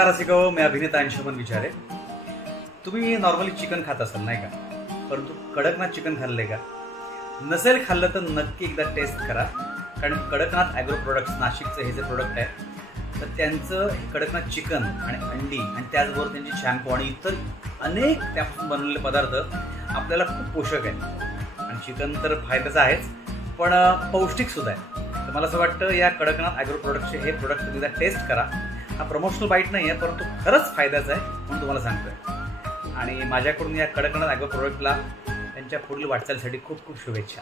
नमस्कार रसिको, मी अभिनेता अंशुमन विचारे। तुम्ही नॉर्मली चिकन खात असाल नाही का, परंतु कडकनाथ चिकन खाल्ले का? नसेल खाल्लं तर नक्की एकदा टेस्ट करा, कारण कडकनाथ ॲग्रो प्रोडक्ट्स नाशिकचं हे जे प्रोडक्ट आहे तर त्यांचं कडकनाथ चिकन आणि अंडी आणि त्याचबरोबर त्यांची शॅम्पू आणि इतर अनेक त्यापासून बनवलेले पदार्थ आपल्याला खूप पोषक आहेत। आणि चिकन तर फायद्याचं आहेच, पण पौष्टिक सुद्धा आहे। तर मला असं वाटतं या कडकनाथ ॲग्रो प्रोडक्टचे हे प्रोडक्ट तुम्ही एकदा टेस्ट करा। हा प्रमोशनल बाईट नाही आहे, परंतु खरंच फायद्याचा आहे म्हणून तुम्हाला सांगतोय। आणि माझ्याकडून या कडकनाथ ॲग्रो प्रोडक्टला त्यांच्या पुढील वाटचालीसाठी खूप खूप शुभेच्छा।